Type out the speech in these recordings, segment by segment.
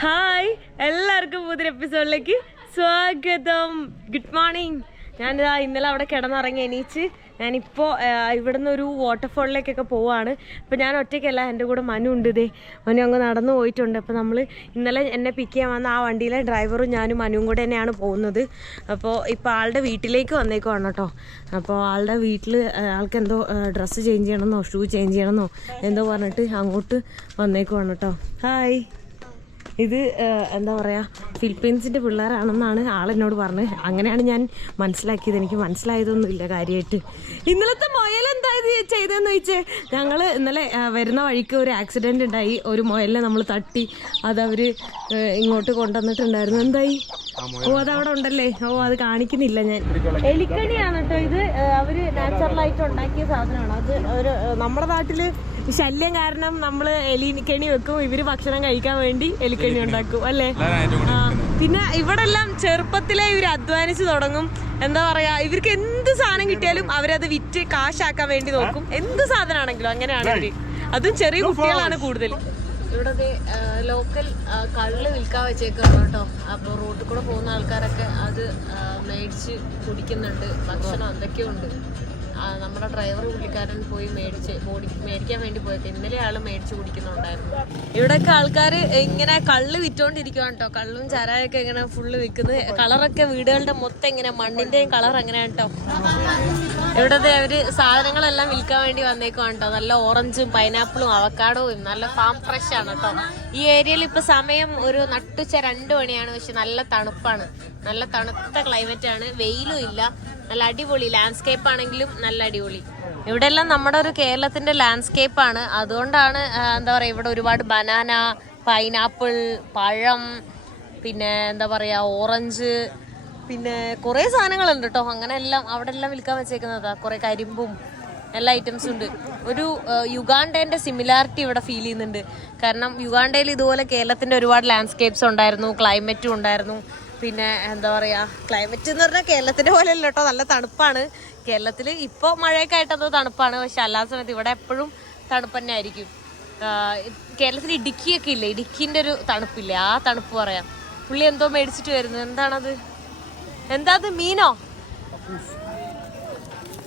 Hi എല്ലാവർക്കും പുതിയ എപ്പിസോഡിലേക്ക് സ്വാഗതം. ഗുഡ് മോർണിംഗ് ഞാനിതാ ഇന്നലെ അവിടെ കിടന്നിറങ്ങി എണീച്ച് ഞാനിപ്പോൾ ഇവിടുന്ന് ഒരു വാട്ടർഫോളിലേക്കൊക്കെ പോവാണ്. അപ്പോൾ ഞാൻ ഒറ്റയ്ക്കല്ല എന്റെ കൂടെ മനു ഉണ്ട് ഇതേ മനു അങ്ങ് നടന്നു പോയിട്ടുണ്ട്. അപ്പോൾ നമ്മൾ ഇന്നലെ എന്നെ പിക്ക് ചെയ്യാൻ വന്ന ആ വണ്ടിയിലെ ഡ്രൈവറും ഞാനും മനുവും കൂടെ തന്നെയാണ് പോകുന്നത്. അപ്പോൾ ഇപ്പോൾ ആളുടെ വീട്ടിലേക്ക് വന്നേക്കുവാണ് കേട്ടോ. അപ്പോൾ ആളുടെ വീട്ടിൽ ആൾക്ക് എന്തോ ഡ്രസ്സ് ചേഞ്ച് ചെയ്യണമെന്നോ ഷൂ ചേഞ്ച് ചെയ്യണമെന്നോ എന്തോ പറഞ്ഞിട്ട് അങ്ങോട്ട് വന്നേക്കുവാണ് കേട്ടോ. ഹായ് ഇത് എന്താ പറയുക ഫിലിപ്പീൻസിന്റെ പിള്ളേരാണെന്നാണ് ആളെന്നോട് പറഞ്ഞത് അങ്ങനെയാണ് ഞാൻ മനസ്സിലാക്കിയത്. എനിക്ക് മനസ്സിലായതൊന്നുമില്ല കാര്യമായിട്ട് ഇന്നലത്തെ മുയൽ എന്താ ഇത് ചെയ്തതെന്ന് ചോദിച്ചേ? ഞങ്ങൾ ഇന്നലെ വരുന്ന വഴിക്ക് ഒരു ആക്സിഡന്റ് ഉണ്ടായി. ഒരു മുയലിനെ നമ്മൾ തട്ടി. അതവർ അവർ ഇങ്ങോട്ട് കൊണ്ടുവന്നിട്ടുണ്ടായിരുന്നു. എന്തായി? ഓ അതവിടെ ഉണ്ടല്ലേ? ഓ അത് കാണിക്കുന്നില്ല ഞാൻ. എലിക്കണിയാണ് കേട്ടോ ഇത്. അവർ അവർ നാച്ചുറലായിട്ട് ഉണ്ടാക്കിയ സാധനമാണ്. അത് ഒരു നമ്മുടെ നാട്ടിൽ ശല്യം കാരണം നമ്മൾ എലിക്കണി കെണി വെക്കും. ഇവർ ഭക്ഷണം കഴിക്കാൻ വേണ്ടി എലിക്കണി ഉണ്ടാക്കും അല്ലേ? പിന്നെ ഇവിടെ എല്ലാം ചെറുപ്പത്തിലെ ഇവർ അധ്വാനിച്ച് തുടങ്ങും. എന്താ പറയാ ഇവർക്ക് എന്ത് സാധനം കിട്ടിയാലും അവരത് വിറ്റ് കാശാക്കാൻ വേണ്ടി നോക്കും. എന്ത് സാധനമാണെങ്കിലും അങ്ങനെയാണ് ഇവർ. അതും ചെറിയ കുട്ടികളാണ് കൂടുതൽ. ഇവിടെ ലോക്കൽ കള്ള് വിൽക്കാൻ വെച്ചേക്കാണ് കേട്ടോ. അപ്പോൾ റോട്ടിൽ കൂടെ പോകുന്ന ആൾക്കാരൊക്കെ അത് മേടിച്ച് കുടിക്കുന്നുണ്ട്. ഭക്ഷണം എന്തൊക്കെയോ ഉണ്ട്. ആ, നമ്മുടെ ഡ്രൈവർ പുള്ളിക്കാരൻ പോയി മേടിച്ച് മേടിക്കാൻ വേണ്ടി പോയത് ഇന്നലെ ആൾ മേടിച്ച് കുടിക്കുന്നുണ്ടായിരുന്നു. ഇവിടെയൊക്കെ ആൾക്കാർ ഇങ്ങനെ കള്ള് വിറ്റോണ്ടിരിക്കുവാണ് കേട്ടോ കള്ളും ചാരായൊക്കെ ഇങ്ങനെ ഫുള്ള് വിൽക്കുന്നത്. കളറൊക്കെ വീടുകളുടെ മൊത്തം ഇങ്ങനെ മണ്ണിന്റെയും കളർ അങ്ങനെയാണ് കേട്ടോ ഇവിടത്തെ അവർ സാധനങ്ങളെല്ലാം വിൽക്കാൻ വേണ്ടി വന്നേക്കുവാണ് കേട്ടോ നല്ല ഓറഞ്ചും പൈനാപ്പിളും അവക്കാടോയും നല്ല ഫാം ഫ്രഷ് ആണ് കേട്ടോ ഈ ഏരിയയിൽ ഇപ്പൊ സമയം ഒരു നട്ടുച്ച രണ്ടു മണിയാണ് പക്ഷെ നല്ല തണുപ്പാണ്. നല്ല തണുത്ത ക്ലൈമറ്റ് ആണ് വെയിലും ഇല്ല. നല്ല അടിപൊളി ലാൻഡ്സ്കേപ്പ് ആണെങ്കിലും നല്ല അടിപൊളി. ഇവിടെ എല്ലാം നമ്മുടെ ഒരു കേരളത്തിന്റെ ലാൻഡ്സ്കേപ്പ് ആണ്. അതുകൊണ്ടാണ് എന്താ പറയാ ഇവിടെ ഒരുപാട് ബനാന പൈനാപ്പിൾ പഴം പിന്നെ എന്താ പറയാ ഓറഞ്ച് പിന്നെ കുറേ സാധനങ്ങളുണ്ട് കേട്ടോ അങ്ങനെ എല്ലാം അവിടെ എല്ലാം വിൽക്കാൻ വെച്ചേക്കുന്നതാ. കുറേ കരിമ്പും എല്ലാ ഐറ്റംസും ഉണ്ട്. ഒരു യുഗാണ്ടേന്റെ സിമിലാരിറ്റി ഇവിടെ ഫീൽ ചെയ്യുന്നുണ്ട്. കാരണം യുഗാണ്ടയിൽ ഇതുപോലെ കേരളത്തിന്റെ ഒരുപാട് ലാൻഡ്സ്കേപ്സ് ഉണ്ടായിരുന്നു ക്ലൈമറ്റും ഉണ്ടായിരുന്നു. പിന്നെ എന്താ പറയുക ക്ലൈമറ്റ് എന്ന് പറഞ്ഞാൽ കേരളത്തിന്റെ പോലെ അല്ല കേട്ടോ നല്ല തണുപ്പാണ്. കേരളത്തിൽ ഇപ്പോൾ മഴയൊക്കെ ആയിട്ടത് തണുപ്പാണ്. പക്ഷെ അല്ലാത്ത സമയത്ത് ഇവിടെ എപ്പോഴും തണുപ്പ് തന്നെ ആയിരിക്കും. കേരളത്തിൽ ഇടുക്കിയൊക്കെ ഇല്ലേ? ഇടുക്കിന്റെ ഒരു തണുപ്പില്ലേ? ആ തണുപ്പ് പറയാം. പുള്ളി എന്തോ മേടിച്ചിട്ട് വരുന്നു. എന്താണത്? എന്താ അത്? മീനോ?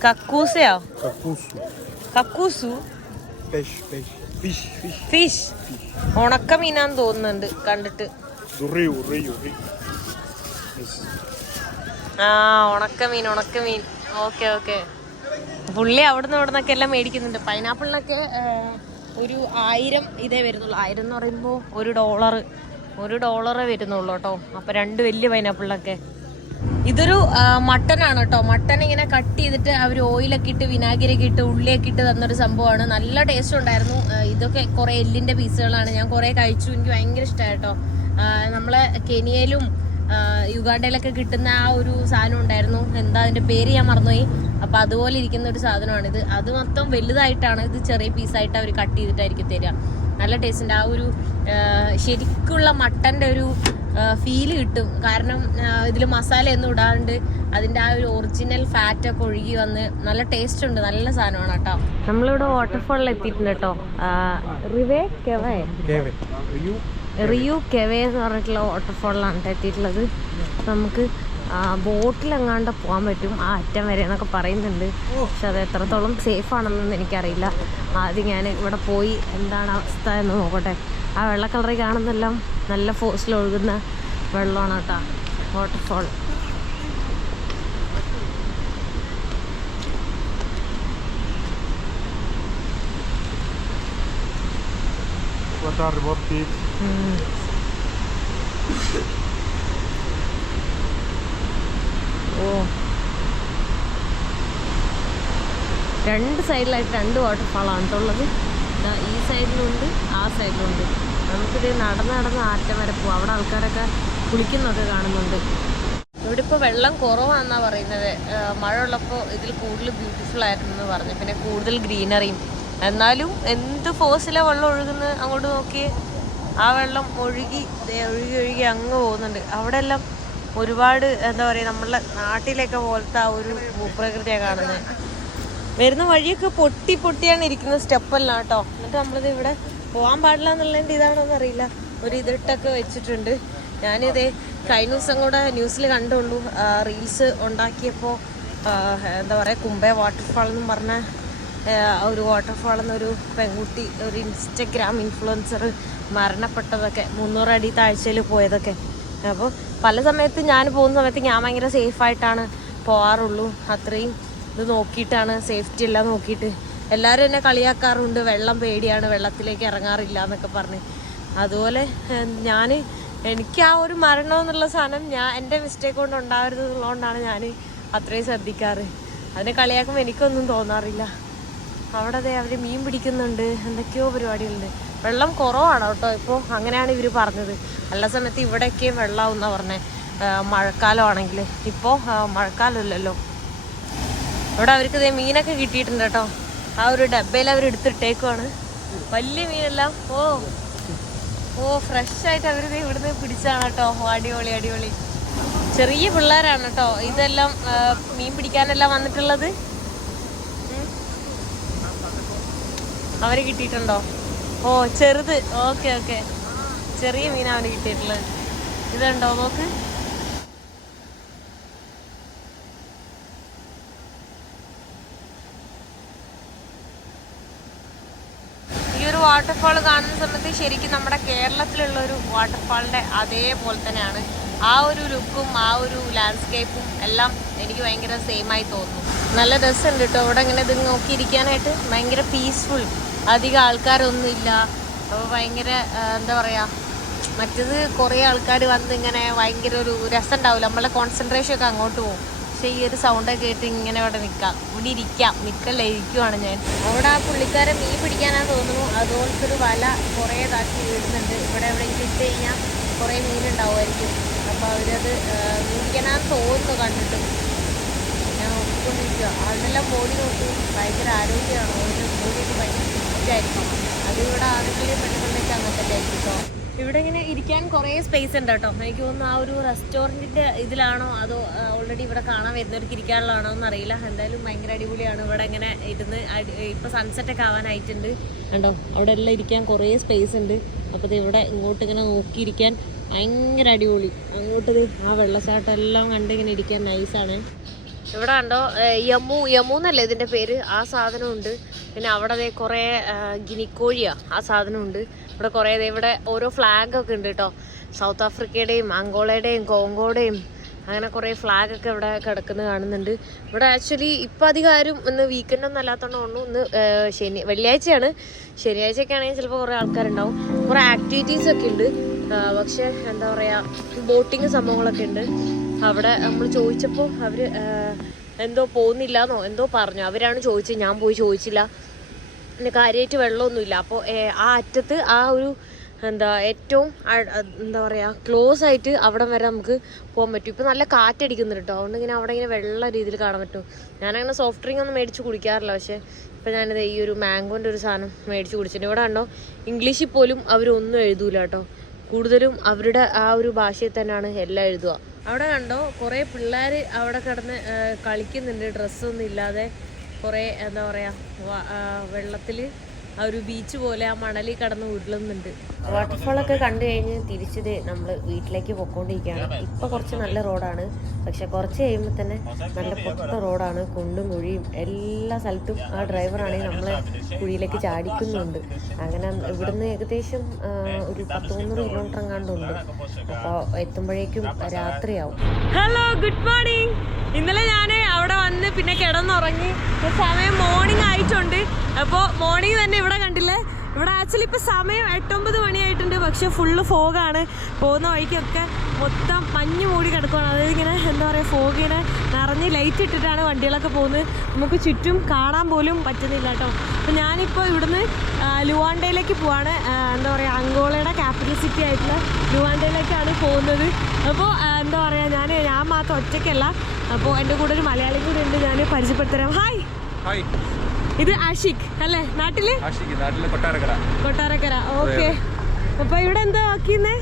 കക്കൂസയോ. കക്കൂസു Peixe, peixe. Fish, fish. Fish ഉണക്ക മീനാന്ന് തോന്നുന്നുണ്ട് കണ്ടിട്ട്. Do rio, rio, rio. ആ ഉണക്ക മീൻ ഉണക്ക മീൻ ഓക്കെ ഓക്കെ. പുള്ളി അവിടുന്ന് ഇവിടുന്നൊക്കെ എല്ലാം മേടിക്കുന്നുണ്ട്. പൈനാപ്പിളിനൊക്കെ ഒരു ആയിരം ഇതേ വരുന്നുള്ളൂ. ആയിരം എന്ന് പറയുമ്പോൾ ഒരു ഡോളർ ഒരു ഡോളറേ വരുന്നുള്ളൂ കേട്ടോ. അപ്പൊ രണ്ട് വലിയ പൈനാപ്പിളിനൊക്കെ. ഇതൊരു മട്ടനാണ് കേട്ടോ. മട്ടൻ ഇങ്ങനെ കട്ട് ചെയ്തിട്ട് അവർ ഓയിലൊക്കെ ഇട്ട് വിനാഗിരിയൊക്കെ ഇട്ട് ഉള്ളിയൊക്കെ ഇട്ട് തന്നൊരു സംഭവമാണ്. നല്ല ടേസ്റ്റ് ഉണ്ടായിരുന്നു. ഇതൊക്കെ കുറെ എല്ലിന്റെ പീസുകളാണ്. ഞാൻ കുറെ കഴിച്ചു. എനിക്ക് ഭയങ്കര ഇഷ്ടമായി കേട്ടോ. നമ്മളെ കെനിയയിലും യുഗാണ്ടയിലൊക്കെ കിട്ടുന്ന ആ ഒരു സാധനം ഉണ്ടായിരുന്നു. എന്താ അതിന്റെ പേര് ഞാൻ മറന്നുപോയി. അപ്പൊ അതുപോലെ ഇരിക്കുന്ന ഒരു സാധനമാണ് ഇത്. അത് മൊത്തം വലുതായിട്ടാണ് ഇത് ചെറിയ പീസായിട്ട് അവർ കട്ട് ചെയ്തിട്ടായിരിക്കും തരിക. നല്ല ടേസ്റ്റ് ഉണ്ട്. ആ ഒരു ശരിക്കുള്ള മട്ടന്റെ ഒരു ഫീൽ കിട്ടും. കാരണം ഇതിൽ മസാല ഒന്നും ഇടാണ്ട് അതിന്റെ ആ ഒരു ഒറിജിനൽ ഫാറ്റ് ഒക്കെ ഒഴുകി വന്ന് നല്ല ടേസ്റ്റ് ഉണ്ട്. നല്ല സാധനമാണ് കേട്ടോ. നമ്മളിവിടെ വാട്ടർഫോളിൽ എത്തിയിട്ടുണ്ട് കേട്ടോ. റിവേ കെവേ. റിയു കെവേ. എന്ന് പറഞ്ഞിട്ടുള്ള വാട്ടർഫോളിലാണ് ട്ടോ എത്തിയിട്ടുള്ളത്. നമുക്ക് ബോട്ടിൽ എങ്ങാണ്ട് പോകാൻ പറ്റും. ആ അറ്റം വരെ എന്നൊക്കെ പറയുന്നുണ്ട്. പക്ഷെ അത് എത്രത്തോളം സേഫ് ആണെന്നൊന്നും എനിക്കറിയില്ല. ആദ്യം ഞാൻ ഇവിടെ പോയി എന്താണ് അവസ്ഥ എന്ന് നോക്കട്ടെ. ആ വെള്ള കളറിൽ കാണുന്നെല്ലാം. നല്ല ഫോഴ്സിൽ ഒഴുകുന്ന വെള്ളമാണ് കേട്ടോ. വാട്ടർഫോൾ. ഓ. രണ്ട് സൈഡിലായിട്ട് രണ്ട് വാട്ടർഫാളാണ് കേട്ടോ ഉള്ളത്. ഈ സൈഡിലുണ്ട് ആ സൈഡിലുണ്ട്. നമുക്കിത് നടന്ന് നടന്ന് ആറ്റം വരെ പോവാം. അവിടെ ആൾക്കാരൊക്കെ കുളിക്കുന്നൊക്കെ കാണുന്നുണ്ട്. ഇവിടെ ഇപ്പോൾ വെള്ളം കുറവാണെന്നാണ് പറയുന്നത്. മഴ ഉള്ളപ്പോൾ ഇതിൽ കൂടുതൽ ബ്യൂട്ടിഫുൾ ആയിരുന്നു എന്ന് പറഞ്ഞു. പിന്നെ കൂടുതൽ ഗ്രീനറിയും. എന്നാലും എന്ത് ഫോഴ്സിലെ വെള്ളം ഒഴുകുന്നത് അങ്ങോട്ട് നോക്കി ആ വെള്ളം ഒഴുകി ഒഴുകി ഒഴുകി അങ്ങ് പോകുന്നുണ്ട്. അവിടെ എല്ലാം ഒരുപാട് എന്താ പറയുക നമ്മളെ നാട്ടിലൊക്കെ പോലത്തെ ആ ഒരു ഭൂപ്രകൃതിയാണ് കാണുന്നത് വരുന്ന വഴിയൊക്കെ പൊട്ടി പൊട്ടിയാണ് ഇരിക്കുന്ന സ്റ്റെപ്പെല്ലാം കേട്ടോ. എന്നിട്ട് നമ്മളിത് ഇവിടെ പോകാൻ പാടില്ല എന്നുള്ളതിന്റെ ഇതാണോന്ന് അറിയില്ല. ഒരു ഇതിട്ടൊക്കെ വെച്ചിട്ടുണ്ട്. ഞാനിതേ കഴിഞ്ഞ ദിവസം കൂടെ ന്യൂസിൽ കണ്ടുള്ളൂ റീൽസ് ഉണ്ടാക്കിയപ്പോൾ എന്താ പറയുക കുമ്പേ വാട്ടർഫാൾ എന്നും പറഞ്ഞ ഒരു വാട്ടർഫാൾ എന്നൊരു പെൺകുട്ടി ഒരു ഇൻസ്റ്റഗ്രാം ഇൻഫ്ലുവൻസർ മരണപ്പെട്ടതൊക്കെ മുന്നൂറ് അടി താഴ്ചയിൽ പോയതൊക്കെ. അപ്പോൾ പല സമയത്ത് ഞാൻ പോകുന്ന സമയത്ത് ഞാൻ ഭയങ്കര സേഫായിട്ടാണ് പോകാറുള്ളൂ അത്രയും ഇത് നോക്കിയിട്ടാണ് സേഫ്റ്റി എല്ലാം നോക്കിയിട്ട്. എല്ലാവരും എന്നെ കളിയാക്കാറുണ്ട്. വെള്ളം പേടിയാണ്. വെള്ളത്തിലേക്ക് ഇറങ്ങാറില്ല എന്നൊക്കെ പറഞ്ഞ്. അതുപോലെ ഞാൻ എനിക്ക് ആ ഒരു മരണം എന്നുള്ള സാധനം ഞാൻ എന്റെ മിസ്റ്റേക്ക് കൊണ്ട് ഉണ്ടാവരുത് എന്നുള്ളതുകൊണ്ടാണ് ഞാൻ അത്രയും ശ്രദ്ധിക്കാറ്. അതിനെ കളിയാക്കുമ്പോൾ എനിക്കൊന്നും തോന്നാറില്ല. അവിടെ അതെ അവർ മീൻ പിടിക്കുന്നുണ്ട്. എന്തൊക്കെയോ പരിപാടികളുണ്ട്. വെള്ളം കുറവാണ് കേട്ടോ. ഇപ്പോൾ അങ്ങനെയാണ് ഇവർ പറഞ്ഞത്. എല്ലാ സമയത്ത് ഇവിടെയൊക്കെ വെള്ളമാവും എന്നാണ് പറഞ്ഞത് മഴക്കാലമാണെങ്കിൽ ഇപ്പോൾ മഴക്കാലമില്ലല്ലോ ഇവിടെ അവർക്ക് ഇതേ മീനൊക്കെ കിട്ടിയിട്ടുണ്ട് കേട്ടോ. ആ ഒരു ഡബയിൽ അവർ എടുത്തിട്ടേക്കുവാണ്. വലിയ മീനെല്ലാം. ഓ. ഓ ഫ്രഷ് ആയിട്ട് അവർ ഇവിടുന്ന് പിടിച്ചാണ് കേട്ടോ. അടിപൊളി അടിപൊളി. ചെറിയ പിള്ളേരാണ് കേട്ടോ. ഇതെല്ലാം മീൻ പിടിക്കാനെല്ലാം വന്നിട്ടുള്ളത്. അവർ കിട്ടിയിട്ടുണ്ടോ? ഓ ചെറുത്. Okay okay. ചെറിയ മീനാണ് അവന് കിട്ടിയിട്ടുള്ളത്. ഇതുണ്ടോ നോക്ക് ഈ ഒരു വാട്ടർഫാൾ കാണുന്ന സമയത്ത് ശരിക്കും നമ്മുടെ കേരളത്തിലുള്ള ഒരു വാട്ടർഫാളിന്റെ അതേപോലെ തന്നെയാണ്. ആ ഒരു ലുക്കും ആ ഒരു ലാൻഡ്സ്കേപ്പും എല്ലാം എനിക്ക് ഭയങ്കര സെയിം ആയി തോന്നുന്നു. നല്ല രസമുണ്ട് കേട്ടോ അവിടെ ഇങ്ങനെ ഇത് നോക്കിയിരിക്കാനായിട്ട് ഭയങ്കര പീസ്ഫുൾ അധികം ആൾക്കാരൊന്നും ഇല്ല. അപ്പോൾ ഭയങ്കര എന്താ പറയുക മറ്റത് കുറേ ആൾക്കാർ വന്ന് ഇങ്ങനെ ഭയങ്കര ഒരു രസം ഉണ്ടാവില്ല നമ്മളെ കോൺസെൻട്രേഷൻ ഒക്കെ അങ്ങോട്ട് പോകും. പക്ഷേ ഈ ഒരു സൗണ്ട് കേട്ട് ഇങ്ങനെ ഇവിടെ നിൽക്കാം ഇവിടെ ഇരിക്കാം. നിൽക്കല്ല ഇരിക്കുവാണ് ഞാൻ. അവിടെ ആ പുള്ളിക്കാരൻ മീൻ പിടിക്കാനാ തോന്നുന്നു. അതുപോലത്തെ ഒരു വല കുറേ ഇതാക്കി വീടുന്നുണ്ട് ഇവിടെ എവിടെയെങ്കിലും ഇട്ട് കഴിഞ്ഞാൽ കുറേ മീനുണ്ടാവുമായിരിക്കും. അപ്പോൾ അവരത് മീൻ പിടിക്കാനാന്ന് തോന്നുന്നു കണ്ടിട്ട്. ഞാൻ നോക്കിക്കൊണ്ടിരിക്കുക അതിനെല്ലാം ബോഡി നോക്കി ഭയങ്കര ആരോഗ്യമാണ്. ഒരു ബോഡിയൊക്കെ ഭയങ്കര ഫിറ്റായിരിക്കും അതിവിടെ ആണെങ്കിലും പെണ്ണുങ്ങളിലേക്ക് അങ്ങനത്തെ ആയിരിക്കും കേട്ടോ. ഇവിടെ ഇങ്ങനെ ഇരിക്കാൻ കുറേ സ്പേസ് ഉണ്ട് കേട്ടോ. എനിക്ക് തോന്നുന്നു ആ ഒരു റെസ്റ്റോറന്റിന്റെ ഇതിലാണോ അതോ ഓൾറെഡി ഇവിടെ കാണാൻ വരുന്നവർക്ക് ഇരിക്കാനുള്ളതാണോ എന്നറിയില്ല. എന്തായാലും ഭയങ്കര അടിപൊളിയാണ് ഇവിടെ ഇങ്ങനെ ഇരുന്ന് ഇപ്പോൾ ഇപ്പൊ സൺസെറ്റ് ഒക്കെ ആവാനായിട്ടുണ്ട്. കണ്ടോ? അവിടെ എല്ലാം ഇരിക്കാൻ കുറേ സ്പേസ് ഉണ്ട്. അപ്പോൾ ഇവിടെ ഇങ്ങോട്ട് ഇങ്ങനെ നോക്കിയിരിക്കാൻ ഭയങ്കര അടിപൊളി. അങ്ങോട്ട് ആ വെള്ളച്ചാട്ടം എല്ലാം കണ്ട് ഇങ്ങനെ ഇരിക്കാൻ നൈസാണ് ഇവിടെ ഉണ്ടോ യമു യമു എന്നല്ലേ ഇതിന്റെ പേര്? ആ സാധനമുണ്ട്. പിന്നെ അവിടെ അതേ കുറേ ഗിനിക്കോഴിയാ ആ സാധനമുണ്ട്. ഇവിടെ കുറേ ഇവിടെ ഓരോ ഫ്ലാഗ് ഒക്കെ ഉണ്ട് കേട്ടോ. സൗത്ത് ആഫ്രിക്കയുടെയും അങ്കോളയുടെയും കോങ്കോയുടെയും അങ്ങനെ കുറേ ഫ്ലാഗ് ഒക്കെ ഇവിടെ കിടക്കുന്നത് കാണുന്നുണ്ട്. ഇവിടെ ആക്ച്വലി ഇപ്പം അധികം ആരും ഇന്ന് വീക്കെൻഡ് ഒന്നും അല്ലാത്തതുകൊണ്ട് തോന്നുന്നു. ഇന്ന് ശനി വെള്ളിയാഴ്ചയാണ്. ശനിയാഴ്ചയൊക്കെ ആണെങ്കിൽ ചിലപ്പോൾ കുറേ ആൾക്കാരുണ്ടാവും. കുറേ ആക്ടിവിറ്റീസ് ഒക്കെ ഉണ്ട്. പക്ഷേ എന്താ പറയുക ബോട്ടിങ് സംഭവങ്ങളൊക്കെ ഉണ്ട്. അവിടെ നമ്മൾ ചോദിച്ചപ്പോൾ അവർ എന്തോ പോകുന്നില്ല എന്നോ എന്തോ പറഞ്ഞു. അവരാണ് ചോദിച്ചത് ഞാൻ പോയി ചോദിച്ചില്ല. പിന്നെ കാര്യമായിട്ട് വെള്ളമൊന്നുമില്ല. അപ്പോൾ ആ അറ്റത്ത് ആ ഒരു എന്താ ഏറ്റവും എന്താ പറയുക ക്ലോസ് ആയിട്ട് അവിടെ വരെ നമുക്ക് പോകാൻ പറ്റും. ഇപ്പം നല്ല കാറ്റടിക്കുന്നുണ്ട് കേട്ടോ. അതുകൊണ്ട് ഇങ്ങനെ അവിടെ ഇങ്ങനെ വെള്ള രീതിയിൽ കാണാൻ പറ്റും. ഞാനങ്ങനെ സോഫ്റ്റ് ഡ്രിങ്ക് ഒന്നും മേടിച്ച് കുടിക്കാറില്ല. പക്ഷേ ഇപ്പം ഞാനിത് ഈ ഒരു മാംഗോന്റെ ഒരു സാധനം മേടിച്ച് കുടിച്ചിട്ടുണ്ട്. ഇവിടെ ഉണ്ടോ ഇംഗ്ലീഷിൽ പോലും അവരൊന്നും എഴുതൂല കേട്ടോ. കൂടുതലും അവരുടെ ആ ഒരു ഭാഷയിൽ തന്നെയാണ് എല്ലാം എഴുതുക. അവിടെ കണ്ടോ കുറേ പിള്ളേർ അവിടെ കിടന്ന് കളിക്കുന്നുണ്ട്. ഡ്രസ്സൊന്നും ഇല്ലാതെ കുറേ എന്താ പറയുക വെള്ളത്തിൽ ആ ഒരു ബീച്ച് പോലെ ആ മണലിൽ കിടന്ന് ഉരുളുന്നുണ്ട്. വാട്ടർഫാളൊക്കെ കണ്ടു കഴിഞ്ഞ് തിരിച്ചത് നമ്മൾ വീട്ടിലേക്ക് പൊക്കോണ്ടിരിക്കുകയാണ്. ഇപ്പം കുറച്ച് നല്ല റോഡാണ്. പക്ഷെ കുറച്ച് കഴിയുമ്പോൾ തന്നെ നല്ല പൊട്ട റോഡാണ്. കുണ്ടും കുഴിയും എല്ലാ സ്ഥലത്തും ആ ഡ്രൈവറാണെങ്കിൽ നമ്മളെ കുഴിയിലേക്ക് ചാടിക്കുന്നുണ്ട്. അങ്ങനെ ഇവിടുന്ന് ഏകദേശം ഒരു പത്ത് മുന്നൂറ് കിലോമീറ്റർ എങ്ങാണ്ടുണ്ട് അപ്പോൾ എത്തുമ്പോഴേക്കും രാത്രിയാവും. ഹലോ ഗുഡ് മോർണിംഗ് ഇന്നലെ ഞാൻ അവിടെ വന്ന് പിന്നെ കിടന്നുറങ്ങി. സമയം മോർണിംഗ് ആയിട്ടുണ്ട്. അപ്പോൾ മോർണിംഗ് തന്നെ ഇവിടെ കണ്ടില്ലേ? ഇവിടെ ആക്ച്വലി ഇപ്പോൾ സമയം എട്ടൊമ്പത് മണിയായിട്ടുണ്ട്. പക്ഷെ ഫുള്ള് ഫോഗാണ് പോകുന്ന വഴിക്കൊക്കെ മൊത്തം മഞ്ഞ് മൂടി കിടക്കുവാണ്. അതായത് ഇങ്ങനെ എന്താ പറയുക ഫോഗ് ഇങ്ങനെ നിറഞ്ഞ് ലൈറ്റ് ഇട്ടിട്ടാണ് വണ്ടികളൊക്കെ പോകുന്നത്. നമുക്ക് ചുറ്റും കാണാൻ പോലും പറ്റുന്നില്ല കേട്ടോ. അപ്പോൾ ഞാനിപ്പോൾ ഇവിടുന്ന് ലുവാണ്ടയിലേക്ക് പോവാണ്. എന്താ പറയുക അങ്കോളയുടെ ക്യാപിറ്റൽ സിറ്റി ആയിട്ടുള്ള ലുവാണ്ടയിലേക്കാണ് പോകുന്നത്. അപ്പോൾ എന്താ പറയുക ഞാൻ ഞാൻ മാത്രം ഒറ്റയ്ക്കല്ല. അപ്പോൾ എന്റെ കൂടെ ഒരു മലയാളി കൂടെ ഉണ്ട്. ഞാൻ പരിചയപ്പെടുത്തരാം. ഹായ് ഹായ് ഇത് ആഷിഖ് അല്ലേ? നാട്ടിൽ? കൊട്ടാരക്കര. കൊട്ടാരക്കര. ഓക്കെ. അപ്പൊ ഇവിടെ എന്താ ആക്കിന്നേ?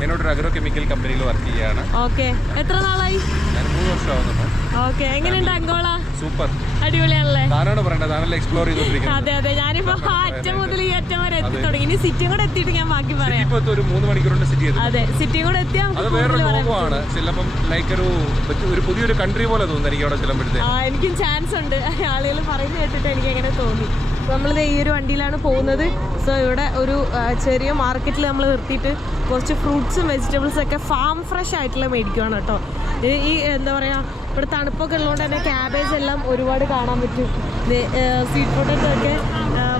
ഞാനൊരു അഗ്രോ കെമിക്കൽ കമ്പനിയിൽ വർക്ക് ചെയ്യാണ് ഓക്കെ. എത്ര നാളായി? ഞാൻ മൂന്ന് വർഷമാവുന്നുണ്ട്. ഓക്കെ. എങ്ങനെയുണ്ട് അങ്കോള? സൂപ്പർ. അടിപൊളിയാണല്ലേ? താനാണ് പറയേണ്ടത് താനല്ലേ എക്സ്പ്ലോർ അതെ അതെ. ഞാനിപ്പോ ആ അറ്റം മുതൽ ഈ അറ്റം വരെ എത്തി തുടങ്ങി ഇനി സിറ്റിയും കൂടെ എത്തിയിട്ട് ഞാൻ ബാക്കി പറയാം. ഇപ്പൊ ഒരു മൂന്ന് മണിക്കൂറുണ്ട് സിറ്റി അതെ സിറ്റിയും കൂടെ എത്തിയാൽ അത് നമുക്ക് വേറൊരു കൂടുതൽ ലോകമാണ്. ചിലപ്പം ലൈക്ക് ഒരു ഒരു പുതിയൊരു കൺട്രി പോലെ തോന്നുന്നു എനിക്ക് അവിടെ ചെല്ലുമ്പോഴത്തേക്ക് ആ എനിക്കും ചാൻസ് ഉണ്ട്. ആളുകൾ പറയുന്നത് കേട്ടിട്ട് എനിക്ക് അങ്ങനെ തോന്നി. നമ്മളിത് ഈ ഒരു വണ്ടിയിലാണ് പോകുന്നത്. സോ ഇവിടെ ഒരു ചെറിയ മാർക്കറ്റിൽ നമ്മൾ നിർത്തിയിട്ട് കുറച്ച് ഫ്രൂട്ട്സും വെജിറ്റബിൾസും ഒക്കെ ഫാം ഫ്രഷ് ആയിട്ടുള്ള മേടിക്കുവാണ് കേട്ടോ. ഈ എന്താ പറയുക ഇവിടെ തണുപ്പൊക്കെ ഉള്ളതുകൊണ്ട് തന്നെ ക്യാബേജ് എല്ലാം ഒരുപാട് കാണാൻ പറ്റും. സ്വീറ്റ് പൊട്ടറ്റോ ഒക്കെ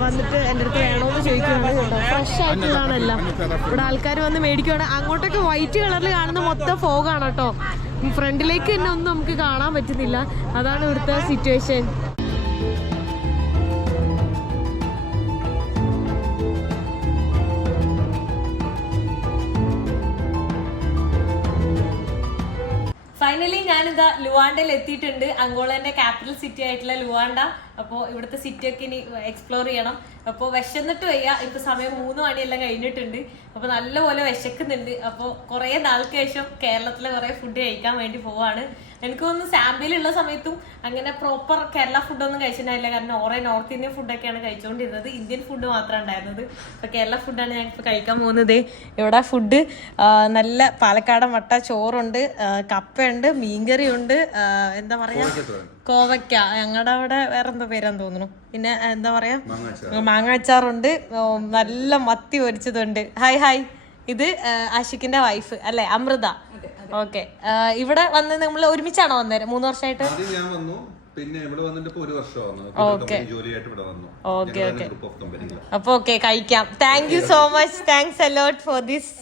വന്നിട്ട് എന്റെ അടുത്ത് വേണമെന്ന് ചോദിക്കുകയാണ് കേട്ടോ. ഫ്രഷ് ആയിട്ടുള്ളതാണ് എല്ലാം. ഇവിടെ ആൾക്കാർ വന്ന് മേടിക്കുവാണ്. അങ്ങോട്ടൊക്കെ വൈറ്റ് കളറിൽ കാണുന്ന മൊത്തം ഫോഗാണ് കേട്ടോ. ഫ്രണ്ടിലേക്ക് തന്നെ ഒന്നും നമുക്ക് കാണാൻ പറ്റുന്നില്ല. അതാണ് ഇവിടുത്തെ സിറ്റുവേഷൻ ഫൈനലി ഞാനിതാ ലുവാണ്ടയിൽ എത്തിയിട്ടുണ്ട്. അങ്കോളന്റെ ക്യാപിറ്റൽ സിറ്റി ആയിട്ടുള്ള ലുവാണ്ട. അപ്പോൾ ഇവിടുത്തെ സിറ്റി ഒക്കെ ഇനി എക്സ്പ്ലോർ ചെയ്യണം. അപ്പോൾ വിശന്നിട്ട് വയ്യ. ഇപ്പൊ സമയം മൂന്ന് മണിയെല്ലാം കഴിഞ്ഞിട്ടുണ്ട്. അപ്പോൾ നല്ലപോലെ വിശക്കുന്നുണ്ട്. അപ്പോൾ കുറേ നാൾക്ക് ശേഷം കേരളത്തിലെ കുറേ ഫുഡ് കഴിക്കാൻ വേണ്ടി പോവാണ്. എനിക്ക് തോന്നുന്നു സാമ്പിലുള്ള സമയത്തും അങ്ങനെ പ്രോപ്പർ കേരള ഫുഡൊന്നും കഴിച്ചിട്ടുണ്ടായില്ല. കാരണം ഓറെ നോർത്ത് ഇന്ത്യൻ ഫുഡൊക്കെയാണ് കഴിച്ചുകൊണ്ടിരുന്നത് ഇന്ത്യൻ ഫുഡ് മാത്രമേ ഉണ്ടായിരുന്നത്. അപ്പോൾ കേരള ഫുഡാണ് ഞാൻ ഇപ്പോൾ കഴിക്കാൻ പോകുന്നത്. ഇവിടെ ഫുഡ് നല്ല പാലക്കാടൻ മട്ട ചോറുണ്ട് കപ്പയുണ്ട് മീൻകറിയുണ്ട് ഉണ്ട് എന്താ പറയാ? കോവയ്ക്ക ഞങ്ങളുടെ അവിടെ വേറെ എന്തോ പേരാന്ന് തോന്നുന്നു. പിന്നെ എന്താ പറയാ? മാങ്ങ അച്ചാറുണ്ട്. നല്ല മത്തി പൊരിച്ചതുണ്ട്. ഹായ് ഹായ് ഇത് ആഷിഖിന്റെ വൈഫ് അല്ലെ? അമൃത. ഓക്കെ. ഇവിടെ വന്ന് നമ്മൾ ഒരുമിച്ചാണോ വന്നേരം മൂന്ന് വർഷമായിട്ട് ആദ്യം ഞാൻ വന്നു. പിന്നെ ഇവിടെ വന്നിട്ട് ഇപ്പൊ ഒരു വർഷമാണ് Okay. ജോലിയായിട്ട് ഇവിടെ വന്നു. Okay okay. അപ്പൊ ഓക്കെ കഴിക്കാം. Thank you so much thanks a lot for this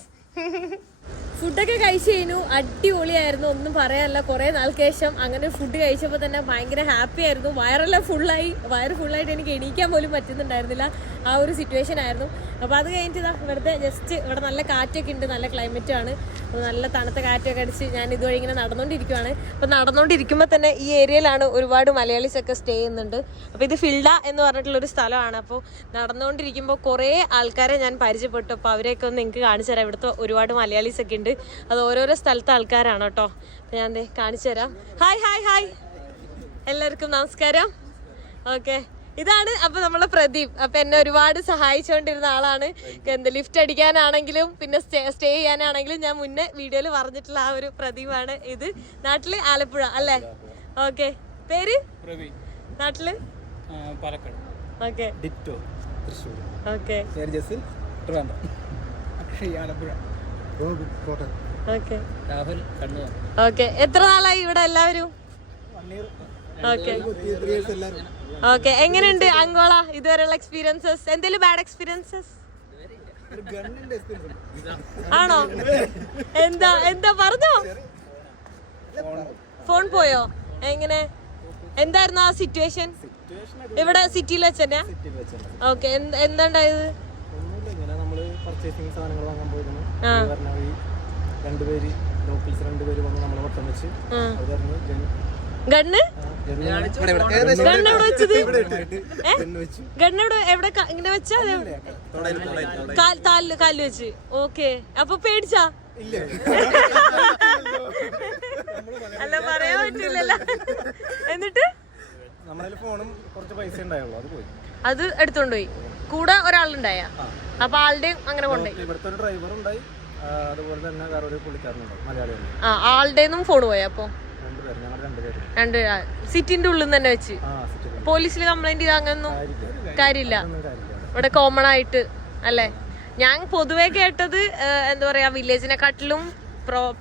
ഫുഡൊക്കെ കഴിച്ചു കഴിഞ്ഞു. അടിപൊളിയായിരുന്നു. ഒന്നും പറയാനല്ല. കുറേ നാൾക്ക് ശേഷം അങ്ങനെ ഫുഡ് കഴിച്ചപ്പോൾ തന്നെ ഭയങ്കര ഹാപ്പി ആയിരുന്നു. വയറെല്ലാം ഫുള്ളായി. വയറ് ഫുള്ളായിട്ട് എനിക്ക് എണീക്കാൻ പോലും പറ്റുന്നുണ്ടായിരുന്നില്ല. ആ ഒരു സിറ്റുവേഷൻ ആയിരുന്നു. അപ്പോൾ അത് കഴിഞ്ഞിട്ട് വെറുതെ ജസ്റ്റ് ഇവിടെ നല്ല കാറ്റൊക്കെ ഉണ്ട്. നല്ല ക്ലൈമറ്റും ആണ്. അപ്പോൾ നല്ല തണുത്ത കാറ്റൊക്കെ അടിച്ച് ഞാൻ ഇതുവഴി ഇങ്ങനെ നടന്നുകൊണ്ടിരിക്കുവാണ്. അപ്പോൾ നടന്നുകൊണ്ടിരിക്കുമ്പോൾ തന്നെ ഈ ഏരിയയിലാണ് ഒരുപാട് മലയാളീസൊക്കെ സ്റ്റേ ചെയ്യുന്നുണ്ട്. അപ്പോൾ ഇത് ഫിൽഡ എന്ന് പറഞ്ഞിട്ടുള്ളൊരു സ്ഥലമാണ്. അപ്പോൾ നടന്നുകൊണ്ടിരിക്കുമ്പോൾ കുറേ ആൾക്കാരെ ഞാൻ പരിചയപ്പെട്ടു. അപ്പോൾ അവരെയൊക്കെ ഒന്ന് നിങ്ങൾക്ക് കാണിച്ചു തരാം. ഇവിടുത്തെ ഒരുപാട് മലയാളീസ് ഒക്കെ ഉണ്ട് അത് ഓരോരോ സ്ഥലത്തെ ആൾക്കാരാണ് കേട്ടോ. അപ്പം ഞാൻ കാണിച്ചു തരാം. ഹായ് ഹായ് ഹായ് എല്ലാവർക്കും നമസ്കാരം. ഓക്കെ ഇതാണ് അപ്പൊ നമ്മളെ പ്രദീപ്. അപ്പൊ എന്നെ ഒരുപാട് സഹായിച്ചുകൊണ്ടിരുന്ന ആളാണ്. എന്ത് ലിഫ്റ്റ് അടിക്കാനാണെങ്കിലും പിന്നെ സ്റ്റേ സ്റ്റേ ചെയ്യാനാണെങ്കിലും ഞാൻ മുന്നേ വീഡിയോയിൽ പറഞ്ഞിട്ടുള്ള ആ ഒരു പ്രദീപാണ് ഇത്. നാട്ടിൽ ആലപ്പുഴ അല്ലേ? ഓക്കെ പേര്? നാട്ടിൽ? Palakkad. Okay okay Alappuzha. Okay. Rahul Kannur okay. എത്ര നാളായി ഇവിടെ എല്ലാവരും? ഓക്കെ. എല്ലാവരും. ഓക്കെ. എങ്ങനെയുണ്ട് അങ്കോള ഇതുവരെയുള്ള എക്സ്പീരിയൻസസ് എന്തെങ്കിലും ബാഡ് എക്സ്പീരിയൻസസ് ആണോ? എന്താ എന്താ പറഞ്ഞോ? ഫോൺ പോയോ? എങ്ങനെ? എന്തായിരുന്നു ആ സിറ്റുവേഷൻ ഇവിടെ സിറ്റിയിൽ വെച്ചന്നെ? ഓക്കെ. എന്താ ഉണ്ടായത്? പറഞ്ഞ വഴി രണ്ടുപേര് ലോക്കൽസ് രണ്ടുപേര് വന്ന് നമ്മളെ വട്ടം വെച്ച് ആ. അത് പറഞ്ഞു ഗണ്ണ്? ഗണ്ണ് എവിടെ വെച്ചത്? ഗണ്ണ് എവിടെ എവിടെ ഇങ്ങനെ വെച്ചാ? കാൽ കാലിൽ വെച്ച്. ഓക്കെ. അപ്പൊ പേടിച്ചാ? അല്ല പറയാൻ പറ്റില്ലല്ലോ. എന്നിട്ട്? നമ്മളതിൽ ഫോണും കുറച്ച് പൈസ ഉണ്ടായുള്ളൂ അത് പോയി. അത് എടുത്തോണ്ട് പോയി കൂടെ ഒരാളുണ്ടായ. അപ്പൊ ആളുടെയും അങ്ങനെ കൊണ്ടുപോയി. ഇവിടുത്തെ ഒരു ഡ്രൈവർ ഉണ്ടായി. അതുപോലെ തന്നെ വേറെ ഒരു മലയാളിയാണ് ആ ആളുടെന്നും ഫോൺ പോയി അപ്പൊ. രണ്ട് സിറ്റിന്റെ ഉള്ളിൽ നിന്ന് തന്നെ വെച്ച്. പോലീസിൽ കംപ്ലൈന്റ് ചെയ്ത് അങ്ങനൊന്നും കാര്യമില്ല. ഇവിടെ കോമൺ ആയിട്ട് അല്ലേ? ഞാൻ പൊതുവെ കേട്ടത് എന്താ പറയാ വില്ലേജിനെക്കാട്ടിലും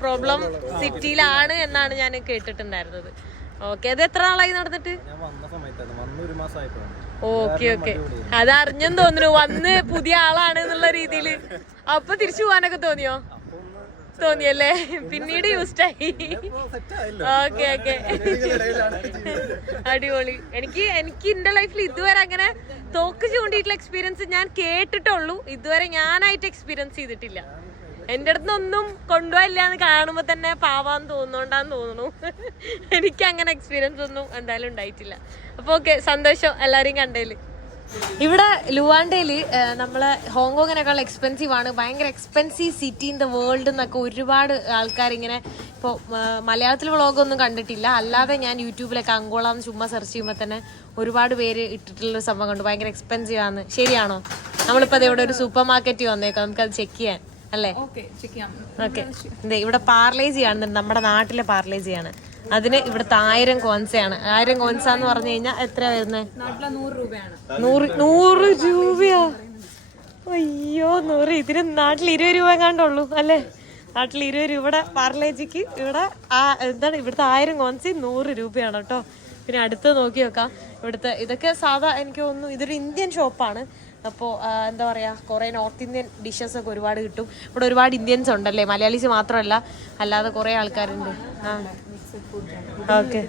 പ്രോബ്ലം സിറ്റിയിലാണ് എന്നാണ് ഞാൻ കേട്ടിട്ടുണ്ടായിരുന്നത്. ഓക്കെ അത് എത്ര നാളായി നടന്നിട്ട്? Okay okay. അത് അറിഞ്ഞെന്ന് തോന്നുന്നു. വന്ന് പുതിയ ആളാണ് എന്നുള്ള രീതിയിൽ അപ്പൊ തിരിച്ചു പോവാനൊക്കെ തോന്നിയോ? തോന്നിയല്ലേ? പിന്നീട് യൂസ്ഡ് ആയി. Okay okay. അടിപൊളി. എനിക്ക് എനിക്ക് എന്റെ ലൈഫിൽ ഇതുവരെ അങ്ങനെ തോക്ക് ചൂണ്ടിയിട്ടുള്ള എക്സ്പീരിയൻസ് ഞാൻ കേട്ടിട്ടുള്ളൂ ഇതുവരെ ഞാനായിട്ട് എക്സ്പീരിയൻസ് ചെയ്തിട്ടില്ല. എന്റെ അടുത്തൊന്നും കൊണ്ടുപോയില്ല എന്ന് കാണുമ്പോ തന്നെ പാവാന്ന് തോന്നുന്നോണ്ടാന്ന് തോന്നുന്നു. എനിക്ക് അങ്ങനെ എക്സ്പീരിയൻസ് ഒന്നും എന്തായാലും ഉണ്ടായിട്ടില്ല. അപ്പൊ ഓക്കെ സന്തോഷം എല്ലാരെയും കണ്ടേൽ. ഇവിടെ ലുവാണ്ടയിൽ നമ്മളെ ഹോങ്കോങ്ങിനേക്കാൾ എക്സ്പെൻസീവ് ആണ്. ഭയങ്കര expensive city in the world എന്നൊക്കെ ഒരുപാട് ആൾക്കാർ ഇങ്ങനെ ഇപ്പോൾ മലയാളത്തിൽ വ്ളോഗൊന്നും കണ്ടിട്ടില്ല. അല്ലാതെ ഞാൻ യൂട്യൂബിലൊക്കെ അങ്കോളാന്ന് ചുമ്മാ സെർച്ച് ചെയ്യുമ്പോൾ തന്നെ ഒരുപാട് പേര് ഇട്ടിട്ടുള്ളൊരു സംഭവം കണ്ടു. ഭയങ്കര എക്സ്പെൻസീവ് ആണ്. ശരിയാണോ? നമ്മളിപ്പോൾ അത് ഇവിടെ ഒരു സൂപ്പർ മാർക്കറ്റ് വന്നേക്കാം. നമുക്കത് ചെക്ക് ചെയ്യാൻ. അല്ലേ? ഓക്കെ ഇവിടെ പാർലേജി ആണ് നമ്മുടെ നാട്ടിലെ പാർലേജിയാണ് അതിന് ഇവിടുത്തെ ആയിരം കോൺസയാണ്. ആയിരം കോൺസ എന്ന് പറഞ്ഞു കഴിഞ്ഞാൽ എത്ര വരുന്നത് നൂറ് നൂറ് രൂപയോ? അയ്യോ നൂറ്. ഇതിന് നാട്ടിൽ ഇരുപത് രൂപ കണ്ടുള്ളൂ അല്ലേ? നാട്ടിൽ ഇരുപത് രൂപയുടെ പാർലേജിക്ക് ഇവിടെ ആ എന്താണ് ഇവിടുത്തെ ആയിരം കോൺസി നൂറ് രൂപയാണ് കേട്ടോ. പിന്നെ അടുത്ത് നോക്കി നോക്കാം ഇവിടുത്തെ ഇതൊക്കെ സാധാ എനിക്ക് തോന്നുന്നു ഇതൊരു ഇന്ത്യൻ ഷോപ്പാണ്. അപ്പോൾ എന്താ പറയുക കുറേ നോർത്ത് ഇന്ത്യൻ ഡിഷസ് ഒക്കെ ഒരുപാട് കിട്ടും. ഇവിടെ ഒരുപാട് ഇന്ത്യൻസ് ഉണ്ടല്ലേ? മലയാളീസ് മാത്രമല്ല അല്ലാതെ കുറേ ആൾക്കാരുണ്ട്. ആ. ഓക്കെ.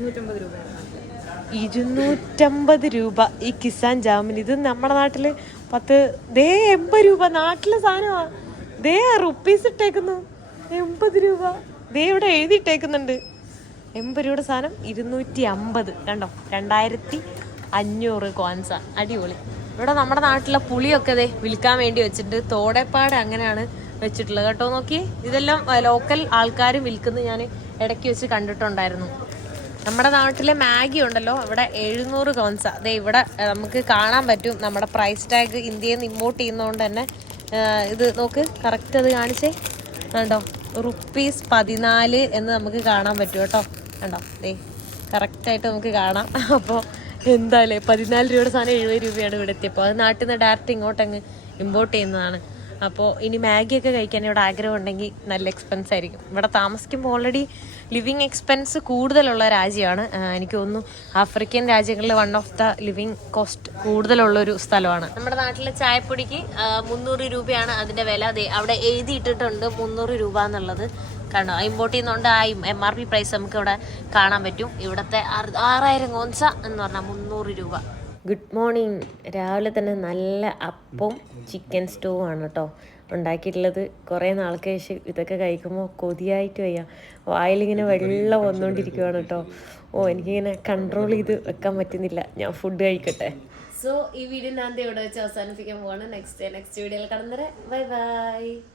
ഇരുന്നൂറ്റമ്പത് രൂപ ഈ കിസാൻ ജാമിൻ ഇത് നമ്മുടെ നാട്ടിൽ പത്ത് ദേ എൺപത് രൂപ. നാട്ടിലെ സാധനമാണ് ദേ റുപ്പീസ് ഇട്ടേക്കുന്നു. എൺപത് രൂപ. ദേ ഇവിടെ എഴുതിയിട്ടേക്കുന്നുണ്ട്. എൺപത് രൂപയുടെ സാധനം ഇരുന്നൂറ്റി അമ്പത് കണ്ടോ? രണ്ടായിരത്തി അഞ്ഞൂറ് കോൻസ അടിപൊളി. ഇവിടെ നമ്മുടെ നാട്ടിലെ പുളിയൊക്കെ ദേ വിൽക്കാൻ വേണ്ടി വെച്ചിട്ട് തോടെപ്പാട് അങ്ങനെയാണ് വെച്ചിട്ടുള്ളത് കേട്ടോ. നോക്കി ഇതെല്ലാം ലോക്കൽ ആൾക്കാർ വിൽക്കുന്നത് ഞാൻ ഇടയ്ക്ക് വെച്ച് കണ്ടിട്ടുണ്ടായിരുന്നു. നമ്മുടെ നാട്ടിലെ മാഗി ഉണ്ടല്ലോ അവിടെ എഴുന്നൂറ് കോൺസ. അതെ ഇവിടെ നമുക്ക് കാണാൻ പറ്റും നമ്മുടെ പ്രൈസ് ടാഗ് ഇന്ത്യയിൽ നിന്ന് ഇമ്പോർട്ട് ചെയ്യുന്നതുകൊണ്ട് തന്നെ. ഇത് നോക്ക് കറക്റ്റ് അത് കാണിച്ചേ. കണ്ടോ റുപ്പീസ് പതിനാല് എന്ന് നമുക്ക് കാണാൻ പറ്റും കേട്ടോ. കണ്ടോ ദേ കറക്റ്റായിട്ട് നമുക്ക് കാണാം. അപ്പോൾ എന്തായാലേ പതിനാല് രൂപയുടെ സാധനം എഴുപത് രൂപയാണ് ഇവിടെ എത്തിയപ്പോൾ അത് നാട്ടിൽ നിന്ന് ഡയറക്റ്റ് ഇങ്ങോട്ടങ്ങ് ഇമ്പോർട്ട് ചെയ്യുന്നതാണ്. അപ്പോൾ ഇനി മാഗിയൊക്കെ കഴിക്കാൻ ഇവിടെ ആഗ്രഹം ഉണ്ടെങ്കിൽ നല്ല എക്സ്പെൻസ് ആയിരിക്കും. ഇവിടെ താമസിക്കുമ്പോൾ ഓൾറെഡി ലിവിങ് എക്സ്പെൻസ് കൂടുതലുള്ള രാജ്യമാണ്. എനിക്ക് തോന്നുന്നു ആഫ്രിക്കൻ രാജ്യങ്ങളിൽ one of the living cost കൂടുതലുള്ളൊരു സ്ഥലമാണ്. നമ്മുടെ നാട്ടിലെ ചായപ്പൊടിക്ക് മുന്നൂറ് രൂപയാണ് അതിന്റെ വില. അതെ അവിടെ എഴുതിയിട്ടിട്ടുണ്ട് മുന്നൂറ് രൂപ എന്നുള്ളത്. കണ്ടോ ഇമ്പോർട്ട് ചെയ്യുന്നതുകൊണ്ട് ആ എം ആർ പി പ്രൈസ് നമുക്ക് ഇവിടെ കാണാൻ പറ്റും. ഇവിടുത്തെ ആറ്- ആറായിരം കോൺസ എന്ന് പറഞ്ഞാൽ മുന്നൂറ് രൂപ. ഗുഡ് മോർണിംഗ് രാവിലെ തന്നെ നല്ല അപ്പം ചിക്കൻ സ്റ്റോവ് ആണ് കേട്ടോ ഉണ്ടാക്കിയിട്ടുള്ളത്. കുറേ നാൾക്ക് ശേഷം ഇതൊക്കെ കഴിക്കുമ്പോൾ കൊതിയായിട്ട് വയ്യ. വായിലിങ്ങനെ വെള്ളം വന്നുകൊണ്ടിരിക്കുവാണ് കേട്ടോ ഓ എനിക്കിങ്ങനെ കൺട്രോൾ ചെയ്ത് വെക്കാൻ പറ്റുന്നില്ല. ഞാൻ ഫുഡ് കഴിക്കട്ടെ. സോ ഈ വീഡിയോ ഞാൻ ദേ ഇവിടെ വെച്ച് അവസാനിപ്പിക്കാൻ പോവാണ്. നെക്സ്റ്റ് നെക്സ്റ്റ് വീഡിയോയിൽ കടന്നേരെ ബൈ ബൈ